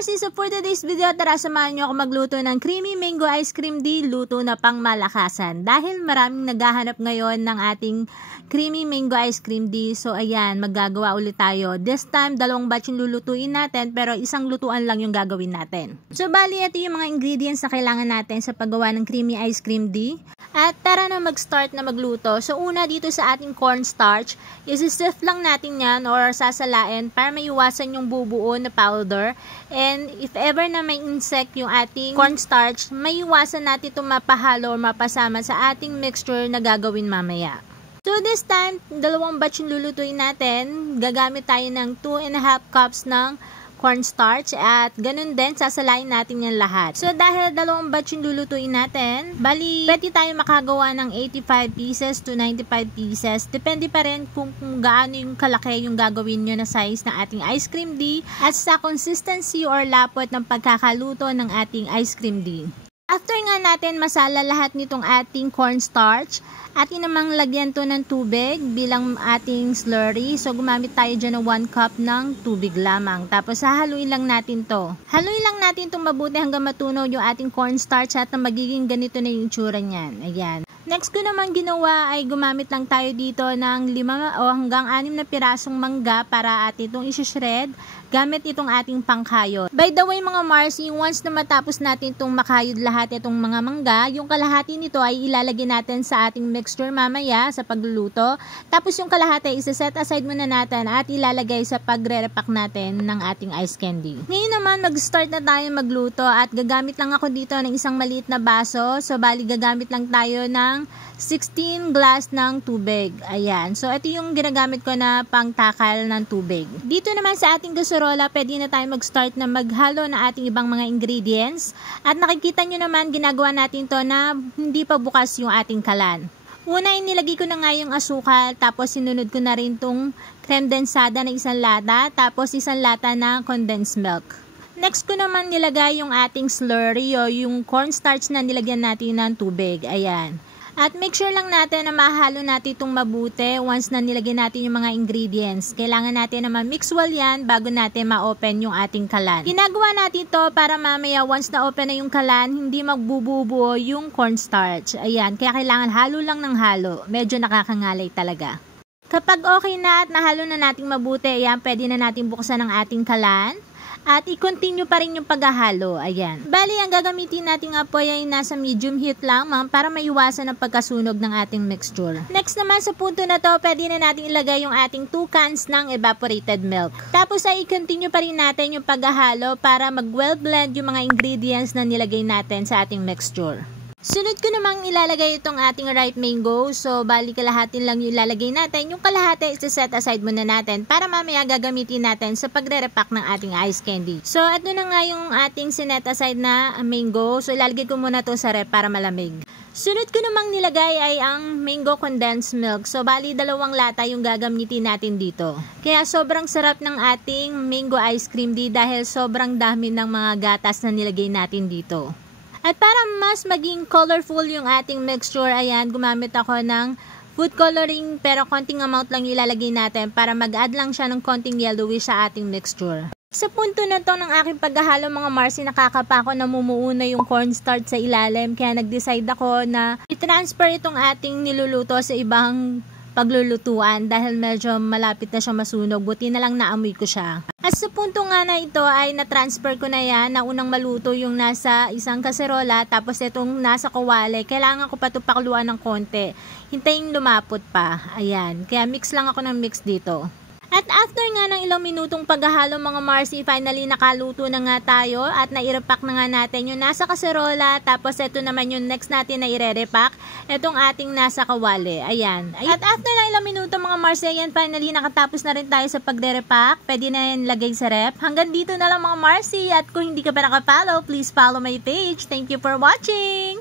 Marcy, so for today's video, tara samahan nyo ako magluto ng creamy mango ice cream di luto na pang malakasan. Dahil maraming naghahanap ngayon ng ating creamy mango ice cream di, so ayan, maggagawa ulit tayo. This time, 2 batch yung lulutuin natin, pero isang lutuan lang yung gagawin natin. So bali, ito yung mga ingredients na kailangan natin sa paggawa ng creamy ice cream di. At tara na mag-start na magluto. So una dito sa ating cornstarch, isi-sift lang natin yan or sasalain para maiwasan yung bubuo na powder. And if ever na may insect yung ating cornstarch, maiwasan natin itong mapahalo o mapasama sa ating mixture na gagawin mamaya. So this time, 2 batch yung lulutuin natin. Gagamit tayo ng 2.5 cups ng cornstarch at ganun din, sasalain natin yan lahat. So dahil 2 batch yung lulutuin natin, bali, pwede tayo makagawa ng 85 pieces to 95 pieces. Depende pa rin kung gaano yung kalaki yung gagawin nyo na size ng ating ice cream di at sa consistency or lapot ng pagkakaluto ng ating ice cream di. After nga natin masala lahat nitong ating cornstarch, atin namang lagyan to ng tubig bilang ating slurry. So gumamit tayo dyan ng 1 cup ng tubig lamang. Tapos hahaluin lang natin to. Haluin lang natin itong mabuti hanggang matunaw yung ating cornstarch at magiging ganito na yung itsura niyan. Ayan. Next ko naman ginawa ay gumamit lang tayo dito ng 5 o hanggang 6 na pirasong mangga para atin itong isi-shred gamit itong ating pangkayod. By the way mga Marcy, once na matapos natin itong makayod lahat itong mga mangga, yung kalahati nito ay ilalagay natin sa ating mixture mamaya sa pagluluto. Tapos yung kalahati isa-set aside muna natin at ilalagay sa pagre-repack natin ng ating ice candy. Ngayon naman mag-start na tayo magluto at gagamit lang ako dito ng isang maliit na baso. So bali gagamit lang tayo ng 16 glass ng tubig. Ayan. So ito yung ginagamit ko na pangtakal ng tubig. Dito naman sa ating kaserola, pwede na tayo mag-start na maghalo na ating ibang mga ingredients. At nakikita nyo naman, ginagawa natin to na hindi pa bukas yung ating kalan. Una, inilagay ko na nga yung asukal, tapos sinunod ko na rin tong creme densada na 1 lata, tapos 1 lata na condensed milk. Next ko naman nilagay yung ating slurry o yung cornstarch na nilagyan natin ng tubig. Ayan. At make sure lang natin na mahalo natin itong mabuti once na nilagay natin yung mga ingredients. Kailangan natin na ma-mix well yan bago natin ma-open yung ating kalan. Ginagawa natin ito para mamaya once na open na yung kalan, hindi magbubuo yung cornstarch. Ayan, kaya kailangan halo lang ng halo. Medyo nakakangalay talaga. Kapag okay na at nahalo na nating mabuti, ayan, pwede na natin buksan ang ating kalan. At i-continue pa rin yung paghahalo. Ayan. Bali, ang gagamitin nating apoy ay nasa medium heat lang, ma'am, para maiwasan ang pagkasunog ng ating mixture. Next naman sa punto na to, pwede na natin ilagay yung ating 2 cans ng evaporated milk. Tapos ay i-continue pa rin natin yung paghahalo para mag-well blend yung mga ingredients na nilagay natin sa ating mixture. Sunod ko namang ilalagay itong ating ripe mango. So, bali kalahatin lang yung ilalagay natin. Yung kalahati, isa-set aside muna natin para mamaya gagamitin natin sa pagre-repack ng ating ice candy. So, ito na nga yung ating sinet aside na mango. So, ilalagay ko muna to sa rep para malamig. Sunod ko namang nilagay ay ang mango condensed milk. So, bali 2 lata yung gagamitin natin dito. Kaya sobrang sarap ng ating mango ice cream dahil sobrang dami ng mga gatas na nilagay natin dito. At para mas maging colorful yung ating mixture, ayan, gumamit ako ng food coloring pero konting amount lang yung ilalagay natin para mag-add lang siya ng konting yellowish sa ating mixture. Sa punto na to ng aking paghahalo mga Marcy, nakakapa ko na mumuuna yung cornstarch sa ilalim kaya nag-decide ako na i-transfer itong ating niluluto sa ibang paglulutuan dahil medyo malapit na siya masunog. Buti na lang naamoy ko siya. At sa punto nga na ito ay na-transfer ko na yan na unang maluto yung nasa isang kaserola tapos itong nasa kawali. Kailangan ko pa ito pakuluan ng konti. Hintayin lumapot pa. Ayan. Kaya mix lang ako ng mix dito. At after nga ng ilang minutong paghahalo mga Marcy, finally nakaluto na nga tayo at nairepack na nga natin yung nasa kaserola. Tapos ito naman yung next natin na ire-repack, itong ating nasa kawali. Ayan. At after ng ilang minuto mga Marcy, ayan, finally nakatapos na rin tayo sa pagre-repack. Pwede na yan lagay sa rep. Hanggang dito na lang mga Marcy. At kung hindi ka pa nakapollow, please follow my page. Thank you for watching!